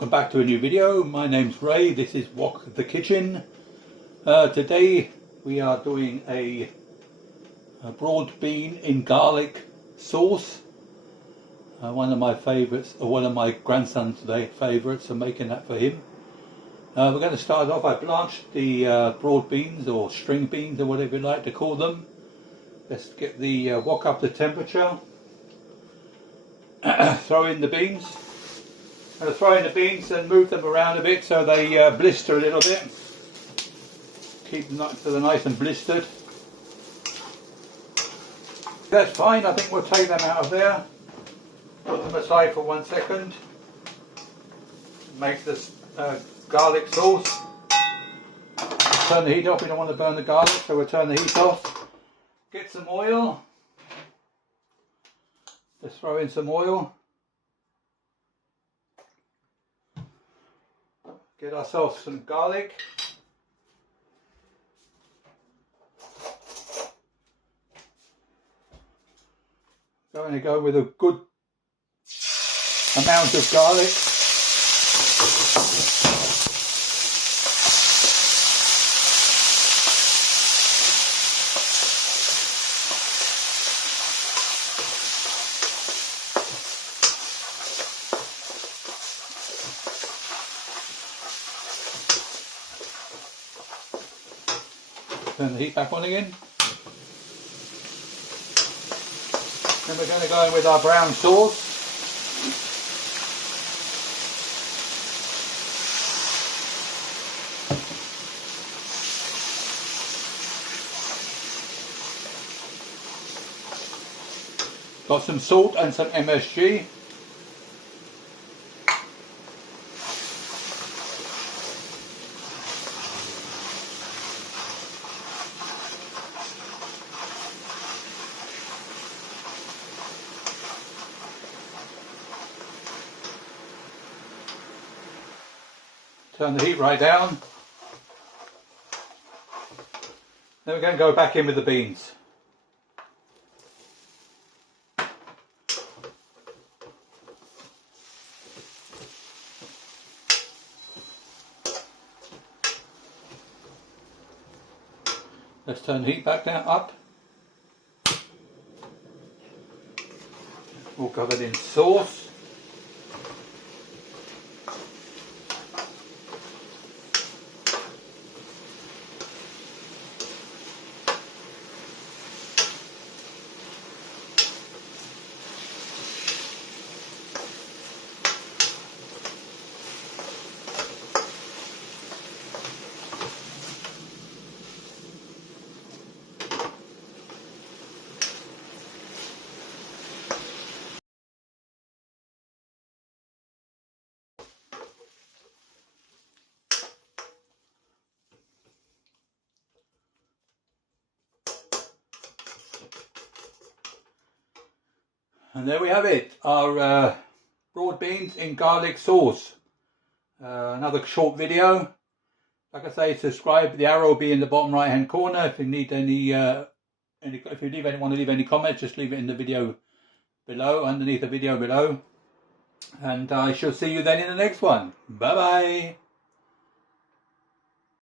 welcome back to a new video. My name's Ray, this is Wok the Kitchen. Today we are doing a broad bean in garlic sauce. One of my favourites, or one of my grandson's favourites, I'm making that for him. We're going to start off. I blanched the broad beans, or string beans, or whatever you like to call them. Let's get the wok up to temperature. Throw in the beans. I'm going to throw in the beans and move them around a bit so they blister a little bit. Keep them so they're nice and blistered. That's fine. I think we'll take them out of there. Put them aside for 1 second. Make this garlic sauce. Turn the heat off. We don't want to burn the garlic, so we'll turn the heat off. Get some oil. Let's throw in some oil. Get ourselves some garlic. Going to go with a good amount of garlic. Turn the heat back on again. Then we're going to go in with our brown sauce. Got some salt and some MSG. Turn the heat right down. Then we're going to go back in with the beans. Let's turn the heat back down up. All covered in sauce. And there we have it, our broad beans in garlic sauce. Another short video. Like I say, subscribe. The arrow will be in the bottom right hand corner. If you need want to leave any comments, just leave it in the video below, underneath the video below. And I shall see you then in the next one. Bye bye.